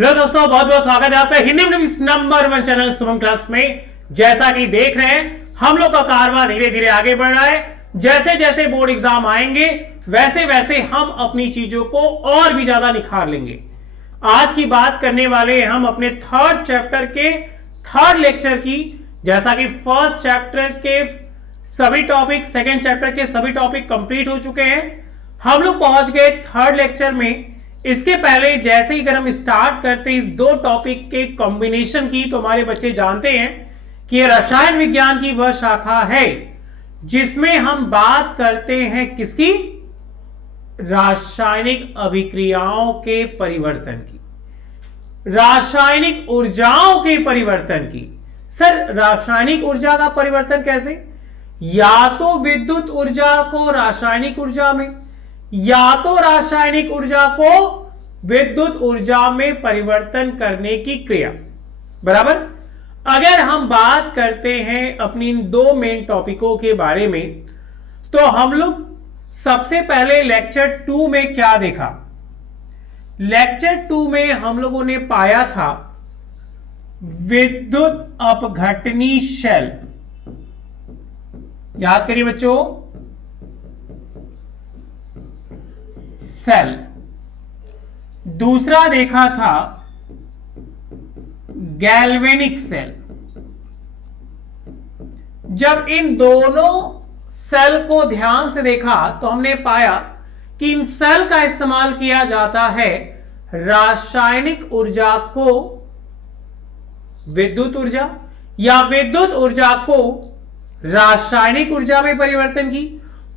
Hello दोस्तों, बहुत बहुत स्वागत है आपका Hindi number 1 channel Shubham class में। जैसा कि देख रहे हैं हम लोग का कारवां धीरे धीरे आगे बढ़ रहा है। जैसे जैसे बोर्ड एग्जाम आएंगे वैसे वैसे हम अपनी चीजों को और भी ज्यादा निखार लेंगे। आज की बात करने वाले हम अपने थर्ड चैप्टर के थर्ड लेक्चर की। जैसा कि फर्स्ट चैप्टर के सभी टॉपिक, सेकेंड चैप्टर के सभी टॉपिक कंप्लीट हो चुके हैं। हम लोग पहुंच गए थर्ड लेक्चर में। इसके पहले जैसे ही अगर हम स्टार्ट करते इस दो टॉपिक के कॉम्बिनेशन की, तो हमारे बच्चे जानते हैं कि यह रसायन विज्ञान की वह शाखा है जिसमें हम बात करते हैं किसकी? रासायनिक अभिक्रियाओं के परिवर्तन की, रासायनिक ऊर्जाओं के परिवर्तन की। सर, रासायनिक ऊर्जा का परिवर्तन कैसे? या तो विद्युत ऊर्जा को रासायनिक ऊर्जा में, या तो रासायनिक ऊर्जा को विद्युत ऊर्जा में परिवर्तन करने की क्रिया। बराबर। अगर हम बात करते हैं अपनी इन दो मेन टॉपिकों के बारे में, तो हम लोग सबसे पहले लेक्चर 2 में क्या देखा? लेक्चर 2 में हम लोगों ने पाया था विद्युत अपघटनी शेल। याद करिए बच्चों, सेल। दूसरा देखा था गैल्वेनिक सेल। जब इन दोनों सेल को ध्यान से देखा तो हमने पाया कि इन सेल का इस्तेमाल किया जाता है रासायनिक ऊर्जा को विद्युत ऊर्जा या विद्युत ऊर्जा को रासायनिक ऊर्जा में परिवर्तन की।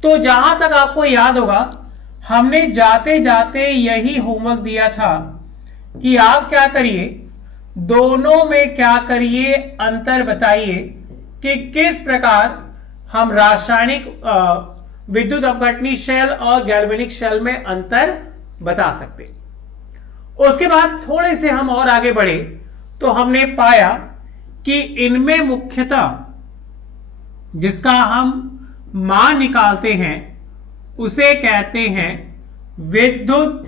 तो जहां तक आपको याद होगा, हमने जाते जाते यही होमवर्क दिया था कि आप क्या करिए, दोनों में क्या करिए, अंतर बताइए कि किस प्रकार हम रासायनिक विद्युत अपघटनी शेल और गैल्वेनिक शेल में अंतर बता सकते। उसके बाद थोड़े से हम और आगे बढ़े तो हमने पाया कि इनमें मुख्यतः जिसका हम मान निकालते हैं उसे कहते हैं विद्युत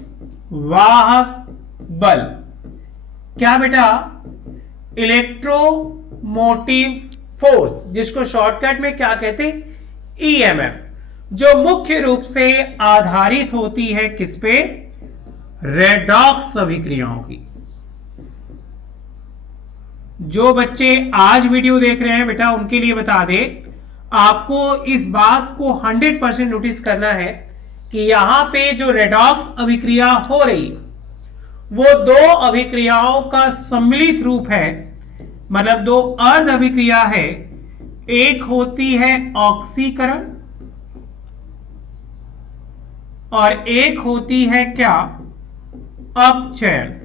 वाहक बल। क्या बेटा? इलेक्ट्रोमोटिव फोर्स, जिसको शॉर्टकट में क्या कहते हैं? ईएमएफ, जो मुख्य रूप से आधारित होती है किस पे? रेडॉक्स अभिक्रियाओं की। जो बच्चे आज वीडियो देख रहे हैं बेटा, उनके लिए बता दे, आपको इस बात को 100% नोटिस करना है कि यहां पे जो रेडॉक्स अभिक्रिया हो रही वो दो अभिक्रियाओं का सम्मिलित रूप है, मतलब दो अर्ध अभिक्रिया है। एक होती है ऑक्सीकरण और एक होती है क्या? अपचयन।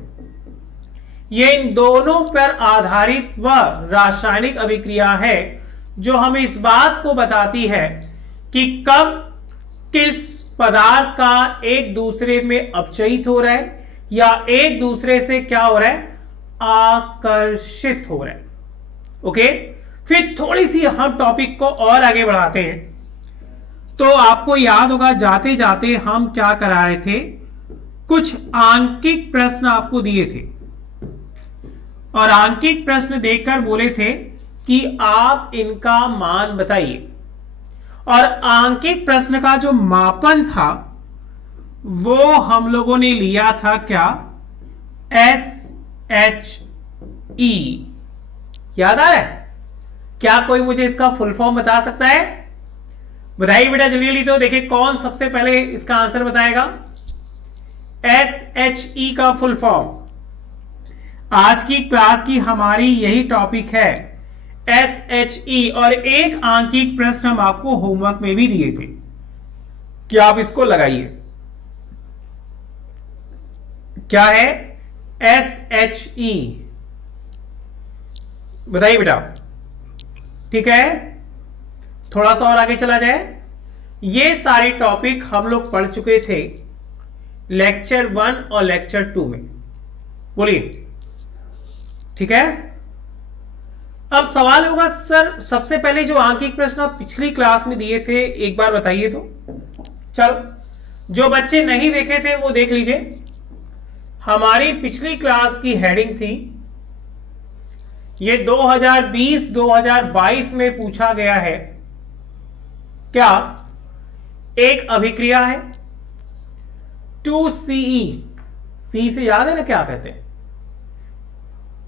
ये इन दोनों पर आधारित वह रासायनिक अभिक्रिया है जो हमें इस बात को बताती है कि कब किस पदार्थ का एक दूसरे में अपचयित हो रहा है या एक दूसरे से क्या हो रहा है? आकर्षित हो रहा है। ओके, फिर थोड़ी सी हम टॉपिक को और आगे बढ़ाते हैं। तो आपको याद होगा, जाते जाते हम क्या करा रहे थे, कुछ आंकिक प्रश्न आपको दिए थे और आंकिक प्रश्न देकर बोले थे कि आप इनका मान बताइए। और आंकिक प्रश्न का जो मापन था वो हम लोगों ने लिया था क्या? SHE। याद आ रहा है? क्या कोई मुझे इसका फुल फॉर्म बता सकता है? बताइए बेटा जल्दी जल्दी। तो देखिए कौन सबसे पहले इसका आंसर बताएगा। SHE का फुल फॉर्म आज की क्लास की हमारी यही टॉपिक है, SHE। और एक आंकिक प्रश्न हम आपको होमवर्क में भी दिए थे कि आप इसको लगाइए। क्या है SHE? बताइए बेटा। ठीक है, थोड़ा सा और आगे चला जाए। ये सारे टॉपिक हम लोग पढ़ चुके थे लेक्चर 1 और लेक्चर 2 में। बोलिए, ठीक है। अब सवाल होगा, सर सबसे पहले जो आंकिक प्रश्न आप पिछली क्लास में दिए थे एक बार बताइए तो। चलो, जो बच्चे नहीं देखे थे वो देख लीजिए। हमारी पिछली क्लास की हेडिंग थी, ये 2020-2022 में पूछा गया है। क्या? एक अभिक्रिया है 2Ce, सी से याद है ना क्या कहते हैं,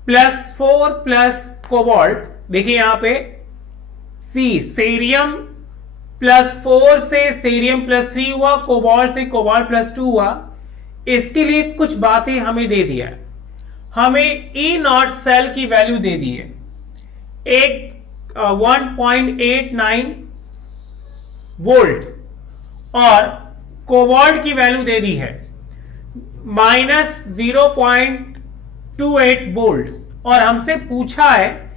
+4 प्लस कोबाल्ट। देखिए यहां पे सी सेरियम +4 से सेरियम +3 हुआ, कोबाल्ट से कोबाल्ट +2 हुआ। इसके लिए कुछ बातें हमें दे दिया है। हमें E0 सेल की वैल्यू दे दी है, एक 1.89 वोल्ट, और कोबाल्ट की वैल्यू दे दी है -0.28 वोल्ट, और हमसे पूछा है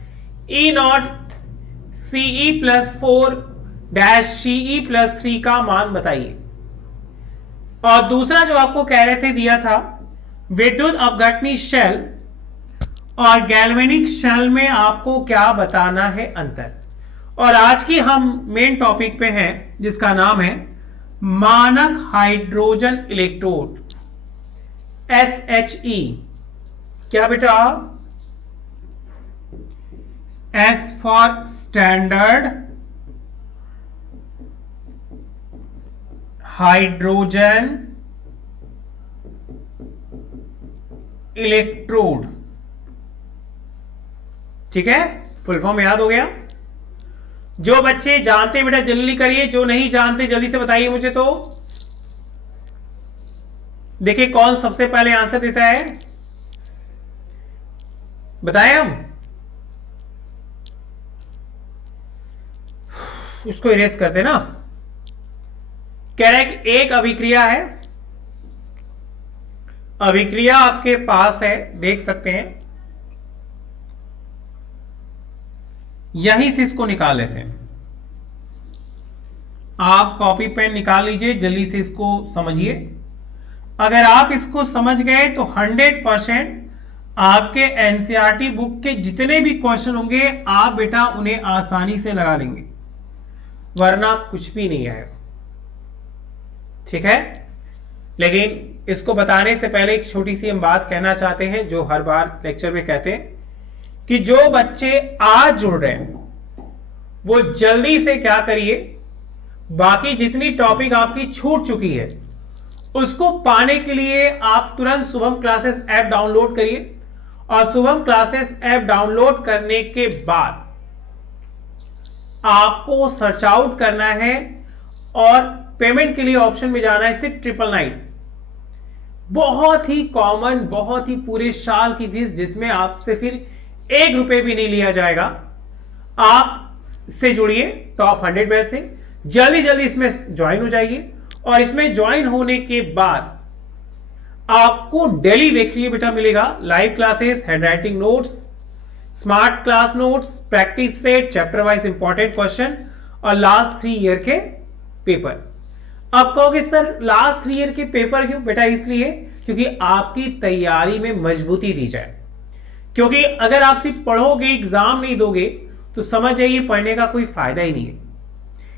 E0 Ce+4-Ce+3 का मान बताइए। और दूसरा जो आपको कह रहे थे दिया था, विद्युत अपघटनी शेल और गैल्वेनिक शेल में आपको क्या बताना है अंतर। और आज की हम मेन टॉपिक पे हैं जिसका नाम है मानक हाइड्रोजन इलेक्ट्रोड, SHE। क्या बेटा? S for standard hydrogen electrode. ठीक है, फुल फॉर्म याद हो गया? जो बच्चे जानते हैं बेटा जल्दी करिए, जो नहीं जानते जल्दी से बताइए मुझे। तो देखिए कौन सबसे पहले आंसर देता है, बताएं हम। उसको इरेज करते ना। कह रहे हैं कि एक अभिक्रिया है, अभिक्रिया आपके पास है, देख सकते हैं, यहीं से इसको निकाल लेते हैं। आप कॉपी पेन निकाल लीजिए, जल्दी से इसको समझिए। अगर आप इसको समझ गए तो 100% आपके एनसीईआरटी बुक के जितने भी क्वेश्चन होंगे आप बेटा उन्हें आसानी से लगा लेंगे, वरना कुछ भी नहीं आएगा। ठीक है, लेकिन इसको बताने से पहले एक छोटी सी हम बात कहना चाहते हैं, जो हर बार लेक्चर में कहते हैं कि जो बच्चे आज जुड़ रहे हैं वो जल्दी से क्या करिए, बाकी जितनी टॉपिक आपकी छूट चुकी है उसको पाने के लिए आप तुरंत शुभम क्लासेस ऐप डाउनलोड करिए। और शुभम क्लासेस ऐप डाउनलोड करने के बाद आपको सर्च आउट करना है और पेमेंट के लिए ऑप्शन में जाना है, सिर्फ 999। बहुत ही कॉमन, बहुत ही पूरे साल की फीस, जिसमें आपसे फिर 1 रुपए भी नहीं लिया जाएगा। आप से जुड़िए टॉप 100 में से, जल्दी जल्दी इसमें ज्वाइन हो जाइए। और इसमें ज्वाइन होने के बाद आपको डेली देखिए बेटा मिलेगा live classes, handwriting notes, smart class notes, practice set, chapter wise important question और लास्ट 3 ईयर के पेपर। अब कहोगे सर लास्ट 3 ईयर के पेपर क्यों? बेटा इसलिए क्योंकि आपकी तैयारी में मजबूती दी जाए। क्योंकि अगर आप सिर्फ पढ़ोगे, एग्जाम नहीं दोगे, तो समझ जाइए पढ़ने का कोई फायदा ही नहीं है।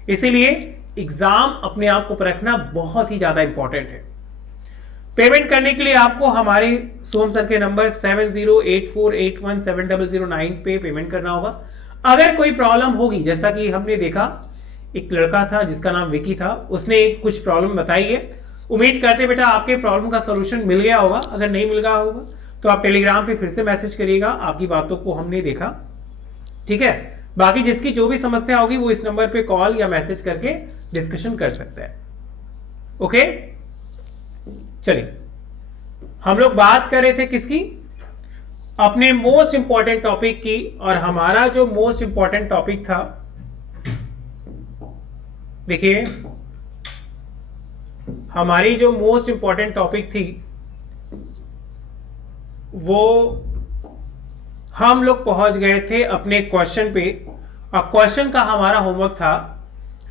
इसीलिए एग्जाम अपने आप को परखना बहुत ही ज्यादा इंपॉर्टेंट है। पेमेंट करने के लिए आपको हमारे सोम सर के नंबर 7084817009 पे पेमेंट करना होगा। अगर कोई प्रॉब्लम होगी, जैसा कि हमने देखा एक लड़का था जिसका नाम विकी था, उसने कुछ प्रॉब्लम बताई है। उम्मीद करते बेटा आपके प्रॉब्लम का सॉल्यूशन मिल गया होगा। अगर नहीं मिल गया होगा तो आप टेलीग्राम पे फिर से मैसेज करिएगा, आपकी बातों को हमने देखा। ठीक है, बाकी जिसकी जो भी समस्या होगी वो इस नंबर पे कॉल या मैसेज करके डिस्कशन कर सकते हैं। ओके, चलिए हम लोग बात कर रहे थे किसकी? अपने मोस्ट इंपॉर्टेंट टॉपिक की। और हमारा जो मोस्ट इंपॉर्टेंट टॉपिक था, देखिए हमारी जो मोस्ट इंपॉर्टेंट टॉपिक थी वो हम लोग पहुंच गए थे अपने क्वेश्चन पे। और क्वेश्चन का हमारा होमवर्क था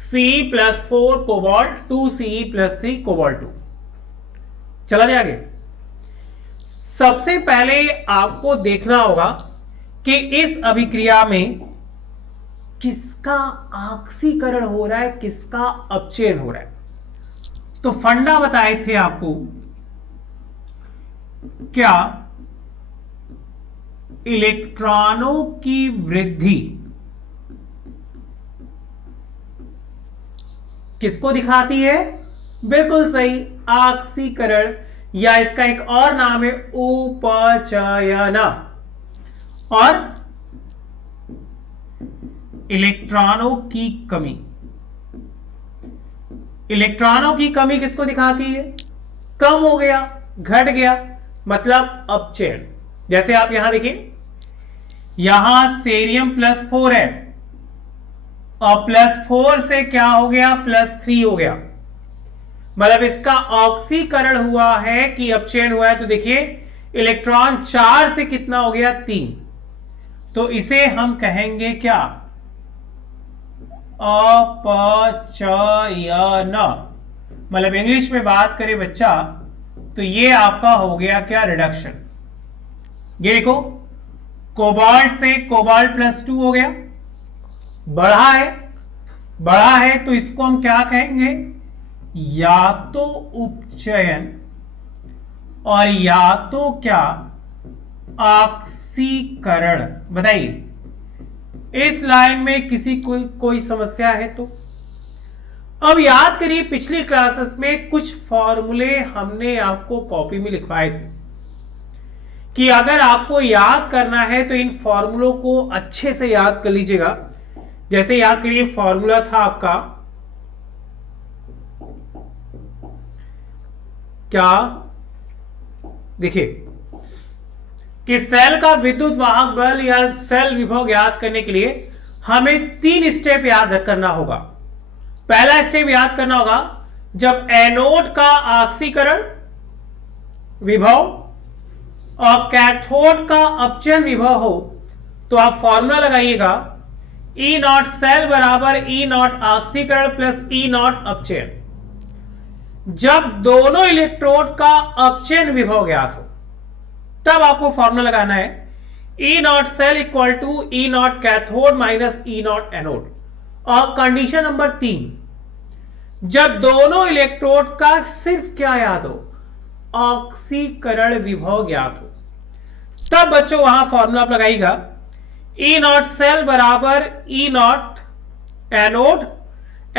Ce+4 कोबाल्ट 2Ce+3 कोबाल्ट 2। चला जाए आगे। सबसे पहले आपको देखना होगा कि इस अभिक्रिया में किसका ऑक्सीकरण हो रहा है, किसका अपचयन हो रहा है। तो फंडा बताए थे आपको क्या इलेक्ट्रॉनों की वृद्धि किसको दिखाती है? बिल्कुल सही, ऑक्सीकरण, या इसका एक और नाम है उपचयन। और इलेक्ट्रॉनों की कमी, इलेक्ट्रॉनों की कमी किसको दिखाती है? कम हो गया, घट गया, मतलब अपचयन। जैसे आप यहां देखिए, यहां सेरियम +4 है और +4 से क्या हो गया? +3 हो गया, मतलब इसका ऑक्सीकरण हुआ है कि अपचयन हुआ है। तो देखिए इलेक्ट्रॉन 4 से कितना हो गया? 3। तो इसे हम कहेंगे क्या? अपचयन। मतलब इंग्लिश में बात करें बच्चा, तो ये आपका हो गया क्या? रिडक्शन। ये देखो, कोबाल्ट से कोबाल्ट +2 हो गया, बढ़ा है, बढ़ा है, तो इसको हम क्या कहेंगे? या तो उपचयन और या तो क्या? ऑक्सीकरण। बताइए, इस लाइन में किसी कोई समस्या है तो? अब याद करिए, पिछली क्लासेस में कुछ फॉर्मूले हमने आपको कॉपी में लिखवाए थे कि अगर आपको याद करना है तो इन फॉर्मूलों को अच्छे से याद कर लीजिएगा। जैसे याद करिए, फॉर्मूला था आपका क्या? देखिए कि सेल का विद्युत वाहक बल या सेल विभव याद करने के लिए हमें 3 स्टेप याद करना होगा। पहला स्टेप याद करना होगा, जब एनोड का ऑक्सीकरण विभव और कैथोड का अपचयन विभव हो तो आप फॉर्मूला लगाइएगा, ई नॉट सेल बराबर ई नॉट ऑक्सीकरण प्लस ई नॉट अपचयन। जब दोनों इलेक्ट्रोड का अपचयन विभव ज्ञात हो तब आपको फॉर्मूला लगाना है, E naught cell equal to E naught cathode minus E naught anode. और कंडीशन नंबर 3, जब दोनों इलेक्ट्रोड का सिर्फ क्या याद हो? ऑक्सीकरण विभव ज्ञात हो, तब बच्चों वहां फॉर्मूला आप लगाइएगा, ई नॉट सेल बराबर ई नॉट एनोड,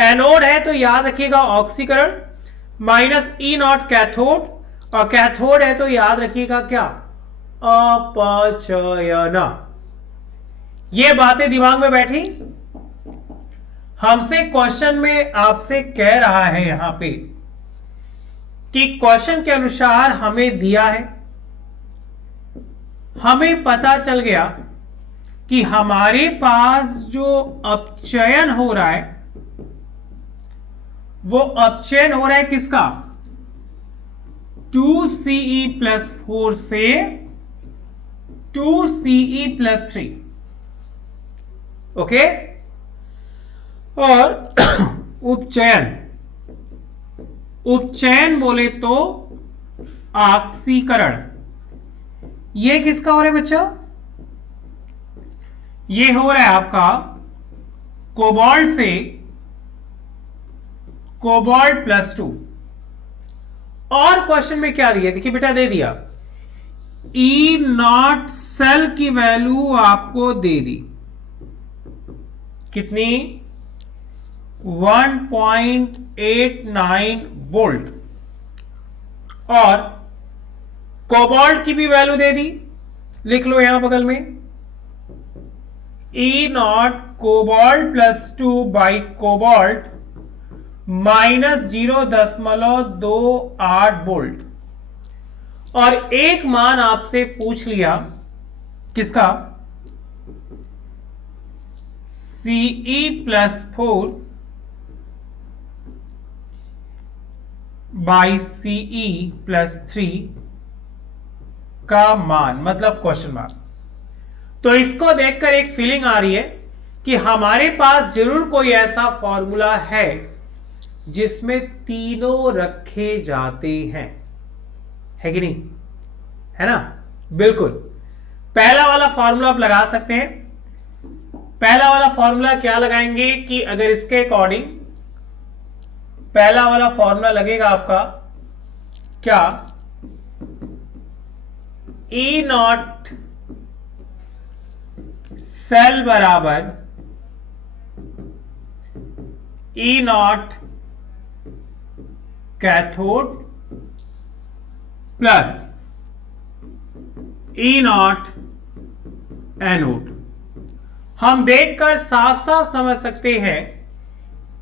एनोड है तो याद रखिएगा ऑक्सीकरण, माइनस ई नॉट कैथोड, और कैथोड है तो याद रखिएगा क्या? अपचयन। ये बातें दिमाग में बैठी? हमसे क्वेश्चन में आपसे कह रहा है यहां पे कि क्वेश्चन के अनुसार हमें दिया है, हमें पता चल गया कि हमारे पास जो अपचयन हो रहा है वो अपचयन हो रहा है किसका? 2Ce+4 से 2Ce+3। ओके, और उपचयन, उपचयन बोले तो ऑक्सीकरण, ये किसका हो रहा है बच्चा? ये हो रहा है आपका कोबाल्ट से कोबाल्ट +2। और क्वेश्चन में क्या दिया? देखिए बेटा, दे दिया ई नॉट सेल की वैल्यू आपको दे दी कितनी? 1.89 वोल्ट, और कोबाल्ट की भी वैल्यू दे दी, लिख लो यहां बगल में, E naught cobalt +2 by cobalt -0.28 volt. और एक मान आपसे पूछ लिया किसका? Ce+4 बाई Ce+3 का मान, मतलब क्वेश्चन मार्क। तो इसको देखकर एक फीलिंग आ रही है कि हमारे पास जरूर कोई ऐसा फॉर्मूला है जिसमें तीनों रखे जाते हैं, है कि नहीं? है ना? बिल्कुल। पहला वाला फॉर्मूला आप लगा सकते हैं। पहला वाला फॉर्मूला क्या लगाएंगे कि अगर इसके अकॉर्डिंग पहला वाला फॉर्मूला लगेगा आपका क्या? ई नॉट सेल बराबर E naught cathode plus E naught anode. हम देखकर साफ साफ समझ सकते हैं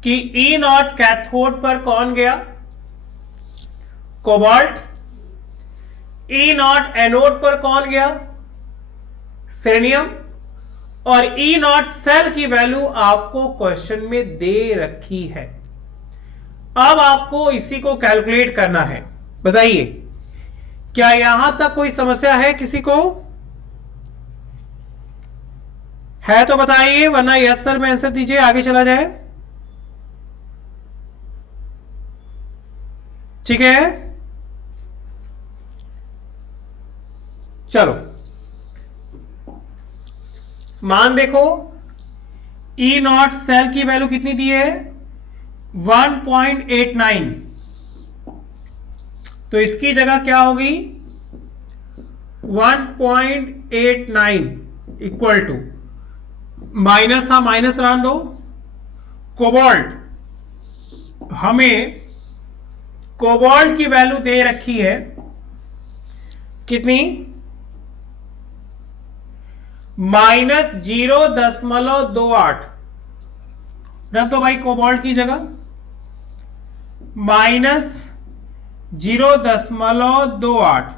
कि ई नॉट कैथोड पर कौन गया, कोबाल्ट। ई नॉट एनोड पर कौन गया, सेलेनियम। और ई नॉट सेल की वैल्यू आपको क्वेश्चन में दे रखी है। अब आपको इसी को कैलकुलेट करना है। बताइए क्या यहां तक कोई समस्या है किसी को? है तो बताइए, वरना यस सर में आंसर दीजिए, आगे चला जाए। ठीक है, चलो मान देखो। ई नॉट सेल की वैल्यू कितनी दी है, 1.89। तो इसकी जगह क्या होगी, 1.89 इक्वल टू, माइनस था माइनस रहने दो, कोबाल्ट। हमें कोबाल्ट की वैल्यू दे रखी है कितनी, -0.28 रख दो भाई कोबाल्ट की जगह, -0.28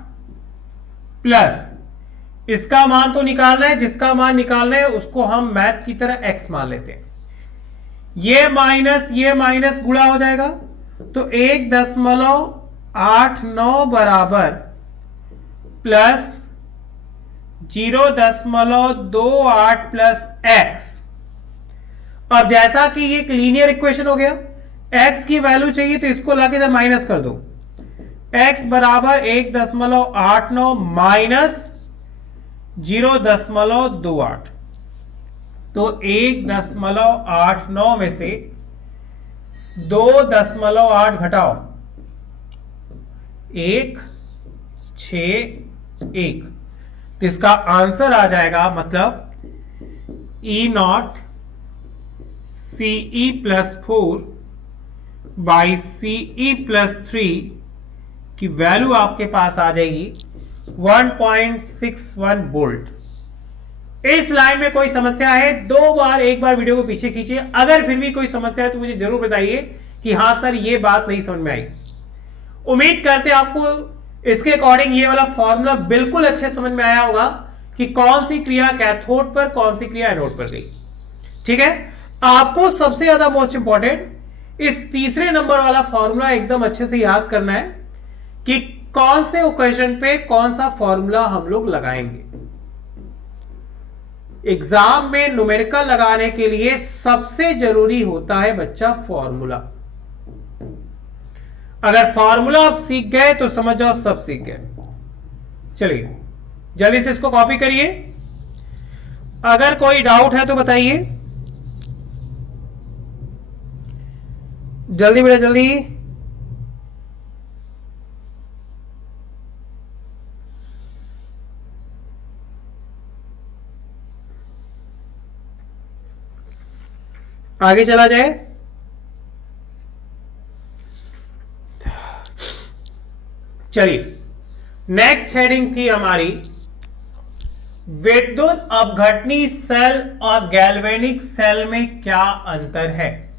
प्लस इसका मान तो निकालना है, जिसका मान निकालना है उसको हम मैथ की तरह x मान लेते हैं। ये माइनस गुणा हो जाएगा, तो 1.89 बराबर प्लस 0.28 प्लस x। अब जैसा कि ये एक लीनियर इक्वेशन हो गया, x की वैल्यू चाहिए तो इसको लाके इधर माइनस कर दो। x बराबर 1.89 माइनस 0.28, तो 1.89 में से 2.8 घटाओ, 161। तो इसका आंसर आ जाएगा, मतलब E naught Ce plus 4 by Ce plus 3 की वैल्यू आपके पास आ जाएगी 1.61 वोल्ट। इस लाइन में कोई समस्या है, एक बार वीडियो को पीछे खींचिए। अगर फिर भी कोई समस्या है तो मुझे जरूर बताइए कि हां सर ये बात नहीं समझ में आई। उम्मीद करते आपको इसके अकॉर्डिंग ये वाला फॉर्मूला बिल्कुल अच्छे समझ में आया होगा कि कौन सी क्रिया कैथोड पर, कौन सी क्रिया एनोड पर गई। ठीक है, आपको सबसे ज्यादा मोस्ट इंपॉर्टेंट इस तीसरे नंबर वाला फॉर्मूला एकदम अच्छे से याद करना है कि कौन से ओकेजन पे कौन सा फॉर्मूला हम लोग लगाएंगे। एग्जाम में न्यूमेरिकल लगाने के लिए सबसे जरूरी होता है बच्चा फॉर्मूला। अगर फॉर्मूला आप सीख गए तो समझ जाओ सब सीख गए। चलिए जल्दी से इसको कॉपी करिए, अगर कोई डाउट है तो बताइए, जल्दी बेटा जल्दी। आगे चला जाए। चलिए नेक्स्ट हेडिंग थी हमारी विद्युत अपघटनी सेल और गैल्वेनिक सेल में क्या अंतर है,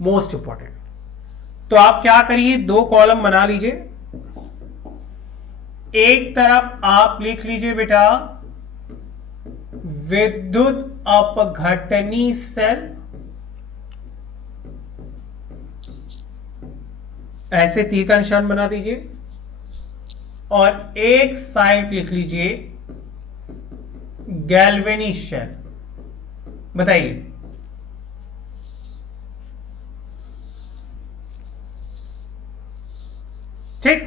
मोस्ट इंपॉर्टेंट। तो आप क्या करिए, 2 कॉलम बना लीजिए। एक तरफ आप लिख लीजिए बेटा विद्युत अपघटनी सेल, ऐसे तीर का निशान बना दीजिए, और एक साइड लिख लीजिए गैल्वेनिक सेल। बताइए ठीक।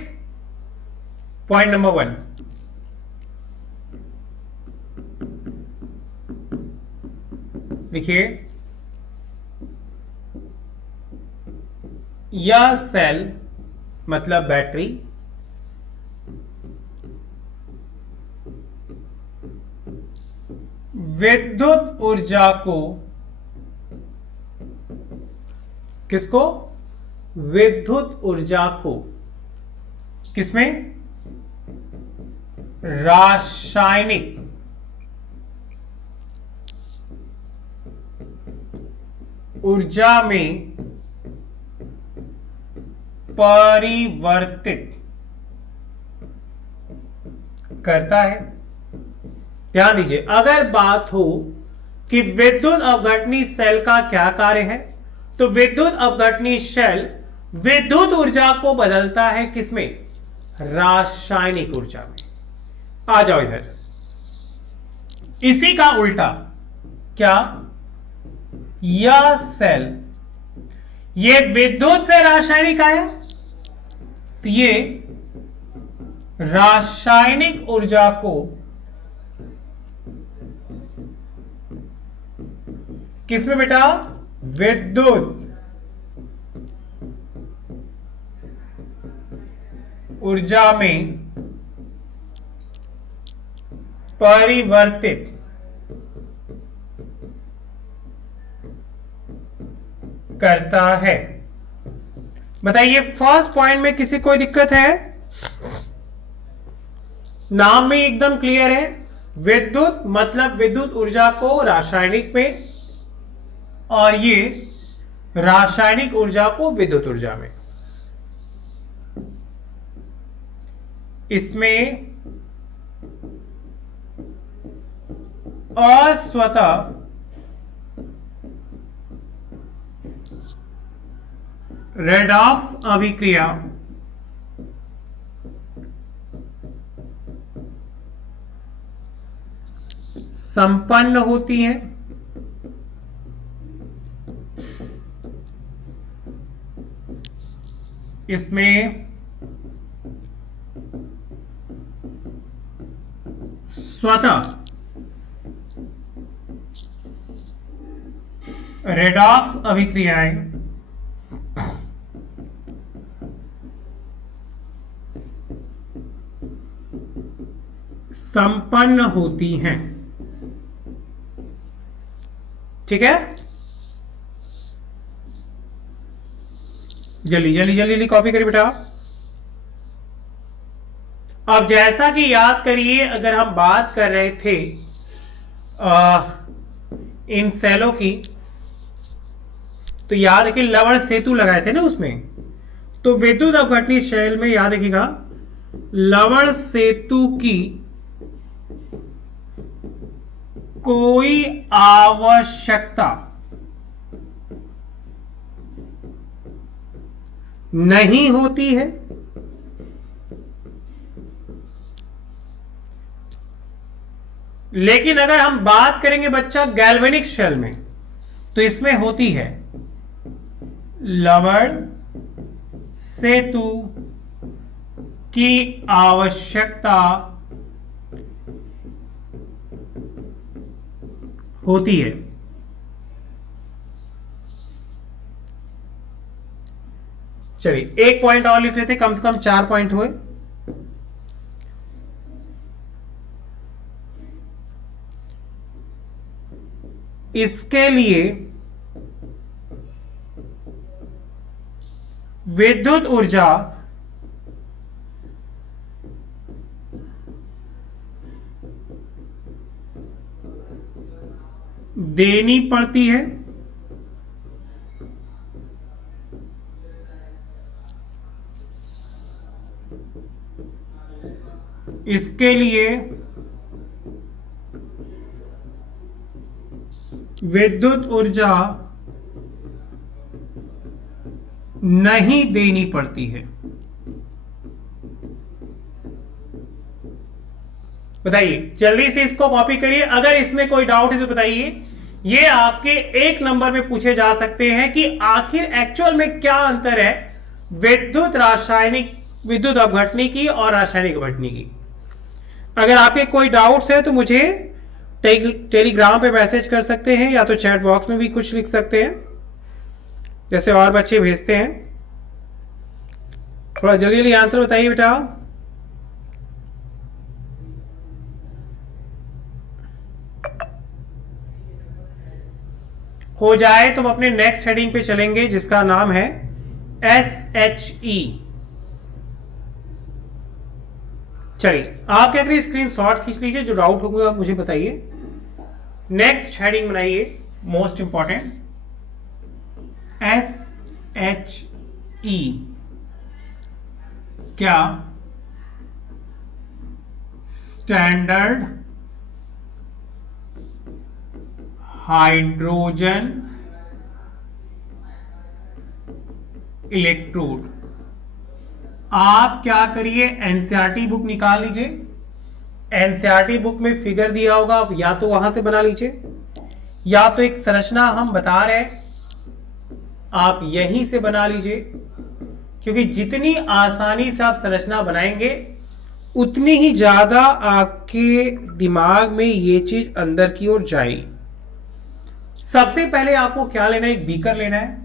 पॉइंट नंबर 1, देखिए यह सेल मतलब बैटरी, विद्युत ऊर्जा को, किसको? विद्युत ऊर्जा को किसमें? रासायनिक ऊर्जा में परिवर्तित करता है। ध्यान दीजिए, अगर बात हो कि विद्युत अपघटनी सेल का क्या कार्य है, तो विद्युत अपघटनी सेल विद्युत ऊर्जा को बदलता है किसमें? रासायनिक ऊर्जा में। आ जाओ इधर, इसी का उल्टा क्या? यह सेल, ये विद्युत से रासायनिक आया, तो ये रासायनिक ऊर्जा को किसमें बेटा? विद्युत ऊर्जा में परिवर्तित करता है। बताइए, फर्स्ट पॉइंट में किसी कोई दिक्कत है? नाम में एकदम क्लियर है। विद्युत मतलब विद्युत ऊर्जा को रासायनिक में, और ये रासायनिक ऊर्जा को विद्युत ऊर्जा में। इसमें अस्वतः रेडॉक्स अभिक्रिया संपन्न होती है। इसमें स्वतः रेडॉक्स अभिक्रियाएं संपन्न होती हैं। ठीक है, जल्दी जल्दी जल्दी कॉपी करिए बेटा। अब जैसा कि याद करिए, अगर हम बात कर रहे थे इन सेलों की, तो याद रखिए लवण सेतु लगाए थे ना उसमें, तो विद्युत अपघटनी सेल में याद रखिएगा लवण सेतु की कोई आवश्यकता नहीं होती है। लेकिन अगर हम बात करेंगे बच्चा गैल्वेनिक सेल में, तो इसमें होती है। लवण सेतु की आवश्यकता होती है। चलिए एक पॉइंट और लिख लेते, कम से कम 4 पॉइंट हुए। इसके लिए विद्युत ऊर्जा देनी पड़ती है। इसके लिए विद्युत ऊर्जा नहीं देनी पड़ती है। बताइए, जल्दी से इसको कॉपी करिए। अगर इसमें कोई डाउट है तो बताइए। ये आपके 1 नंबर में पूछे जा सकते हैं कि आखिर एक्चुअल में क्या अंतर है विद्युत अपघटनी की और रासायनिक अपघटनी की। अगर आपके कोई डाउट्स है तो मुझे टेलीग्राम पे मैसेज कर सकते हैं, या तो चैट बॉक्स में भी कुछ लिख सकते हैं, जैसे और बच्चे भेजते हैं। थोड़ा जल्दी जल्दी आंसर बताइए बेटा। हो जाए तो हम अपने नेक्स्ट हेडिंग पे चलेंगे जिसका नाम है SHE। चलिए आप क्या करिए, स्क्रीन शॉट खींच लीजिए, जो डाउट होगा मुझे बताइए। नेक्स्ट हेडिंग बनाइए, मोस्ट इंपॉर्टेंट, SHE क्या? Standard hydrogen electrode. आप क्या करिए, एनसीईआरटी बुक निकाल लीजिए, एनसीईआरटी बुक में फिगर दिया होगा, आप या तो वहां से बना लीजिए, या तो एक संरचना हम बता रहे हैं आप यहीं से बना लीजिए, क्योंकि जितनी आसानी से आप संरचना बनाएंगे उतनी ही ज्यादा आपके दिमाग में ये चीज अंदर की ओर जाएगी। सबसे पहले आपको क्या लेना है, एक बीकर लेना है।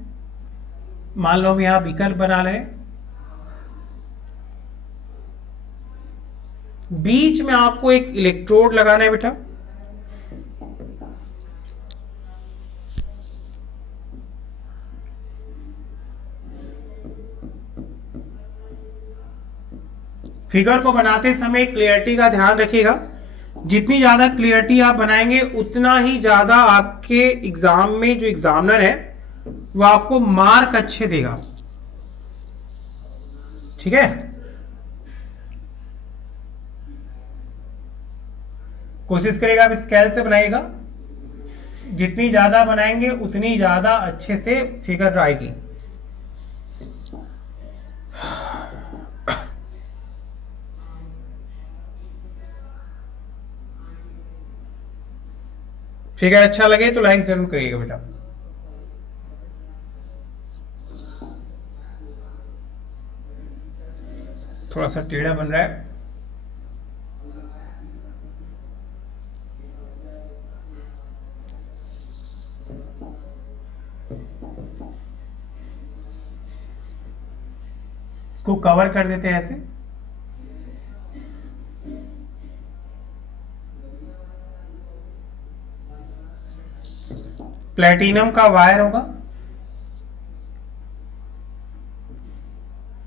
मान लो हम यहां बीकर बना लें, बीच में आपको एक इलेक्ट्रोड लगाना है बेटा। फिगर को बनाते समय क्लियरिटी का ध्यान रखिएगा, जितनी ज्यादा क्लियरिटी आप बनाएंगे उतना ही ज्यादा आपके एग्जाम में जो एग्जामिनर है वो आपको मार्क अच्छे देगा। ठीक है, कोशिश करेगा आप स्केल से बनाइएगा, जितनी ज्यादा बनाएंगे उतनी ज्यादा अच्छे से फिगर आएगी। फिगर अच्छा लगे तो लाइक जरूर करिएगा बेटा। थोड़ा सा टेढ़ा बन रहा है, इसको कवर कर देते हैं ऐसे। प्लेटिनम का वायर होगा,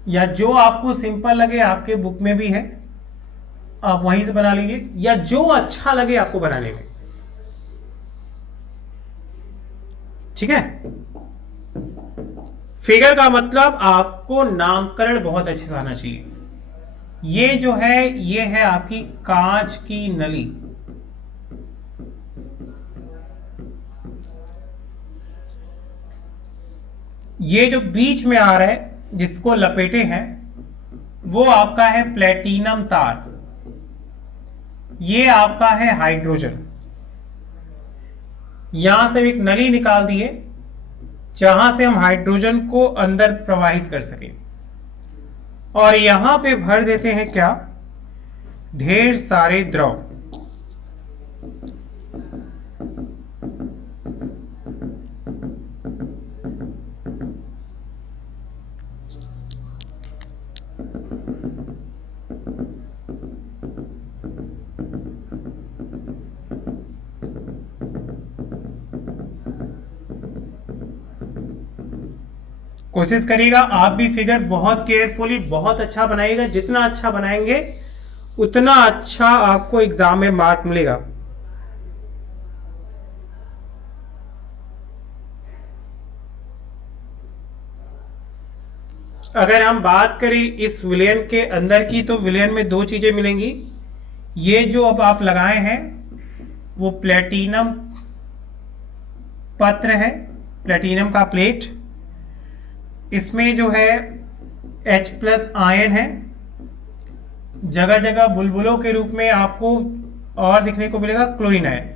या जो आपको सिंपल लगे, आपके बुक में भी है, आप वहीं से बना लीजिए, या जो अच्छा लगे आपको बनाने में। ठीक है, फिगर का मतलब आपको नामकरण बहुत अच्छे से आना चाहिए। ये जो है ये है आपकी कांच की नली। ये जो बीच में आ रहा है जिसको लपेटे हैं वो आपका है प्लेटिनम तार, ये आपका है हाइड्रोजन। यहां से एक नली निकाल दिए जहां से हम हाइड्रोजन को अंदर प्रवाहित कर सके, और यहां पे भर देते हैं क्या, ढेर सारे द्रव। कोशिश करिएगा आप भी फिगर बहुत केयरफुली बहुत अच्छा बनाइएगा, जितना अच्छा बनाएंगे उतना अच्छा आपको एग्जाम में मार्क मिलेगा। अगर हम बात करें इस विलयन के अंदर की, तो विलयन में दो चीजें मिलेंगी। ये जो अब आप लगाए हैं वो प्लेटिनम पत्र है, प्लेटिनम का प्लेट। इसमें जो है H+ आयन है, जगह जगह बुलबुलों के रूप में आपको और दिखने को मिलेगा क्लोरीन आयन,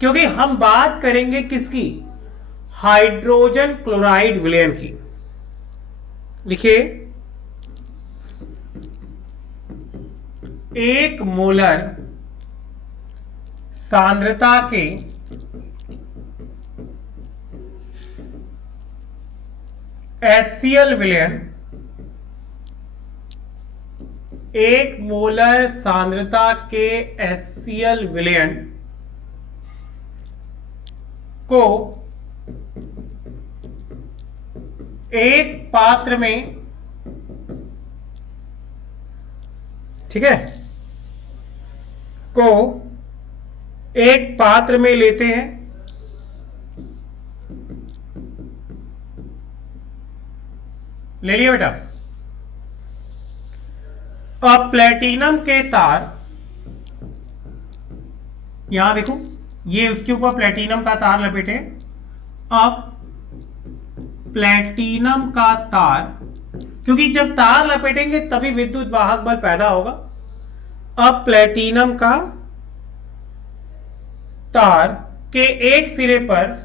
क्योंकि हम बात करेंगे किसकी, हाइड्रोजन क्लोराइड विलयन की। लिखिए, 1 मोलर सांद्रता के HCl विलयन, 1 मोलर सांद्रता के HCl विलयन को एक पात्र में, ठीक है, को एक पात्र में लेते हैं, ले लिया बेटा। अब प्लेटिनम के तार, यहां देखो, ये उसके ऊपर प्लेटिनम का तार लपेटे। अब प्लेटिनम का तार, क्योंकि जब तार लपेटेंगे तभी विद्युत वाहक बल पैदा होगा। अब प्लेटिनम का तार के एक सिरे पर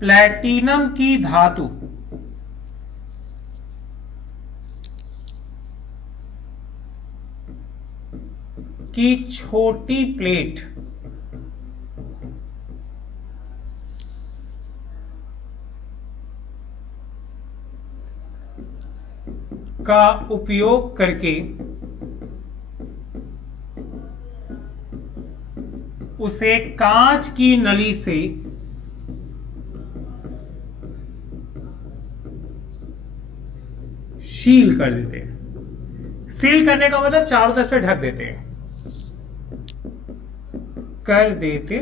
प्लेटिनम की धातु की छोटी प्लेट का उपयोग करके उसे कांच की नली से सील कर देते हैं। सील करने का मतलब चारों तरफ से ढक देते हैं, कर देते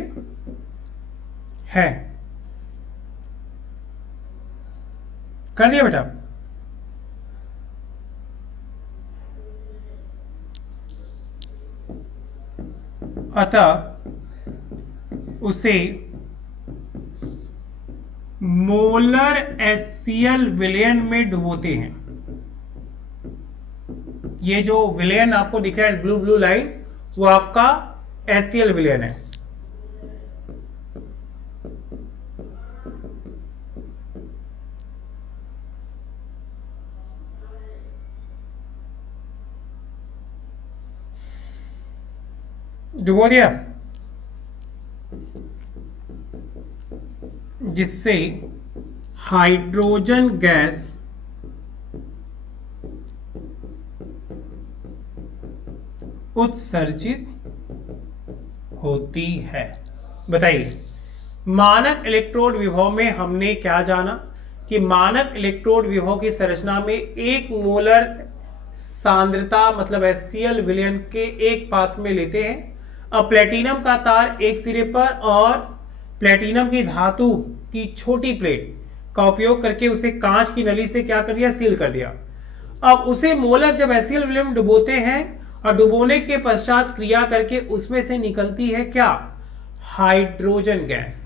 हैं। कर दिया बेटा। अतः उसे मोलर HCl विलयन में डुबोते हैं। ये जो विलयन आपको दिख रहा है ब्लू ब्लू लाइन, वो आपका HCl विलयन है। डुबो दिया, जिससे हाइड्रोजन गैस उत्सर्जित होती है। बताइए, मानक इलेक्ट्रोड विभव में हमने क्या जाना कि मानक इलेक्ट्रोड विभव की संरचना में एक मोलर सांद्रता मतलब HCl विलयन के एक पात्र में लेते हैं। अब प्लेटिनम का तार एक सिरे पर और प्लेटिनम की धातु की छोटी प्लेट का उपयोग करके उसे कांच की नली से क्या कर दिया, सील कर दिया। अब उसे मोलर जब HCl विलयन में डुबोते हैं और डुबोने के पश्चात क्रिया करके उसमें से निकलती है क्या, हाइड्रोजन गैस।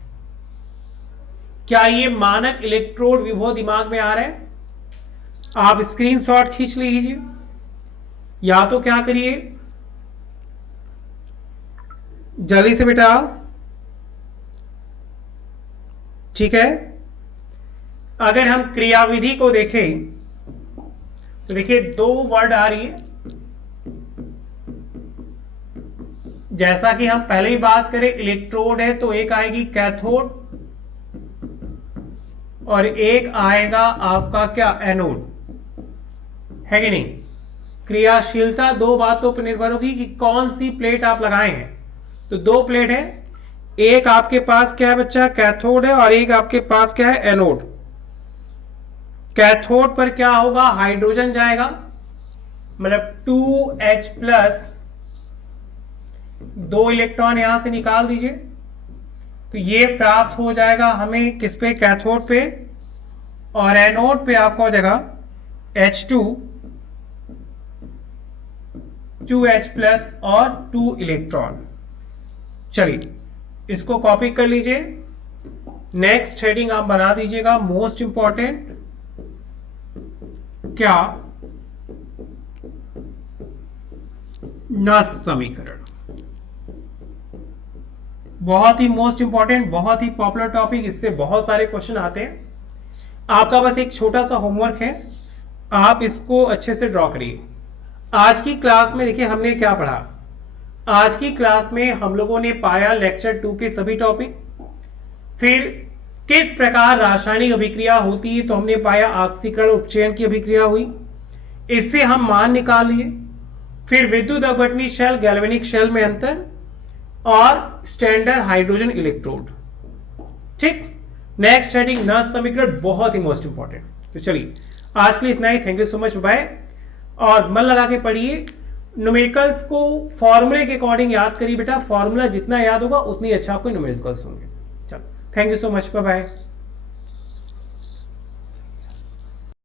क्या ये मानक इलेक्ट्रोड विभव दिमाग में आ रहा है? आप स्क्रीनशॉट खींच लीजिए, या तो क्या करिए जल्दी से बेटा, ठीक है। अगर हम क्रियाविधि को देखें तो देखिए दो वर्ड आ रही है, जैसा कि हम पहले ही बात करें इलेक्ट्रोड है तो एक आएगी कैथोड और एक आएगा आपका क्या, एनोड, है कि नहीं। क्रियाशीलता दो बातों पर निर्भर होगी कि कौन सी प्लेट आप लगाए हैं। तो दो प्लेट है, एक आपके पास क्या है बच्चा, कैथोड है, और एक आपके पास क्या है, एनोड। कैथोड पर क्या होगा, हाइड्रोजन जाएगा, मतलब 2H+, दो इलेक्ट्रॉन यहां से निकाल दीजिए, तो ये प्राप्त हो जाएगा हमें किस पे, कैथोड पे, और एनोड पे आपका हो जाएगा H2, 2H+ और 2 इलेक्ट्रॉन। चलिए इसको कॉपी कर लीजिए, नेक्स्ट हेडिंग आप बना दीजिएगा, मोस्ट इंपॉर्टेंट क्या, नस समीकरण। बहुत ही मोस्ट इंपॉर्टेंट, बहुत ही पॉपुलर टॉपिक, इससे बहुत सारे क्वेश्चन आते हैं। आपका बस एक छोटा सा होमवर्क है, आप इसको अच्छे से ड्रॉ करिए। आज की क्लास में देखिए हमने क्या पढ़ा। आज की क्लास में हम लोगों ने पाया लेक्चर 2 के सभी टॉपिक, फिर किस प्रकार रासायनिक अभिक्रिया होती है तो हमने पाया ऑक्सीकरण उपचयन की अभिक्रिया हुई, इससे हम मान निकाल लिए, फिर विद्युत अपघटनी शेल गैल्वेनिक शेल में अंतर, और स्टैंडर्ड हाइड्रोजन इलेक्ट्रोड। ठीक, नेक्स्ट हेडिंग नर्स समीकरण, बहुत ही मोस्ट इंपॉर्टेंट। तो चलिए आज के लिए इतना ही। Thank you so much, bye. और मन लगा के पढ़िए, न्यूमेरिकल्स को फॉर्मूले के अकॉर्डिंग याद करिए बेटा, फॉर्मूला जितना याद होगा उतनी अच्छा आपको न्यूमेरिकल्स होंगे। चलो, thank you so much, bye bye.